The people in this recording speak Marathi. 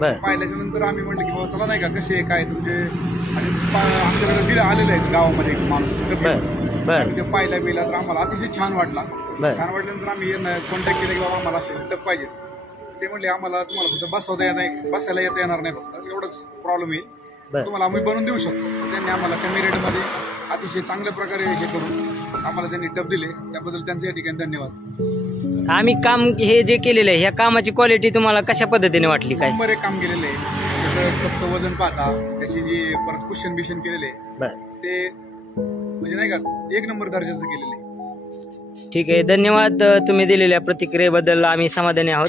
पाहिल्याच्या नंतर आम्ही म्हटलं की बाबा चला नाही का कसे काय तुमचे आणि आमच्याकडे दिलं आलेलं आहे गावामध्ये एक माणूस पाहिला बिला तर आम्हाला अतिशय छान वाटला. छान वाटल्यानंतर आम्ही कॉन्टॅक्ट केला की बाबा आम्हाला असे टप पाहिजे. ते म्हणले आम्हाला तुम्हाला फक्त बसायला येता येणार नाही, फक्त एवढंच प्रॉब्लेम येईल, तुम्हाला आम्ही बनवून देऊ शकतो. त्यांनी आम्हाला कमी रेटमध्ये अतिशय चांगल्या प्रकारे हे करून आम्हाला त्यांनी टप दिले, त्याबद्दल त्यांचे या ठिकाणी धन्यवाद. आम्ही काम हे जे केलेलं आहे ह्या कामाची क्वालिटी तुम्हाला कशा पद्धतीने वाटली? काय बरे काम केलेलं आहे, त्याचं कपचं वजन पाहता, त्याची जी परत कुशन बिशन केलेले ते म्हणजे नाही का एक नंबर दर्जाचं केलेलं आहे. ठीक आहे, धन्यवाद. तुम्ही दिलेल्या प्रतिक्रियेबद्दल आम्ही समाधानी आहोत.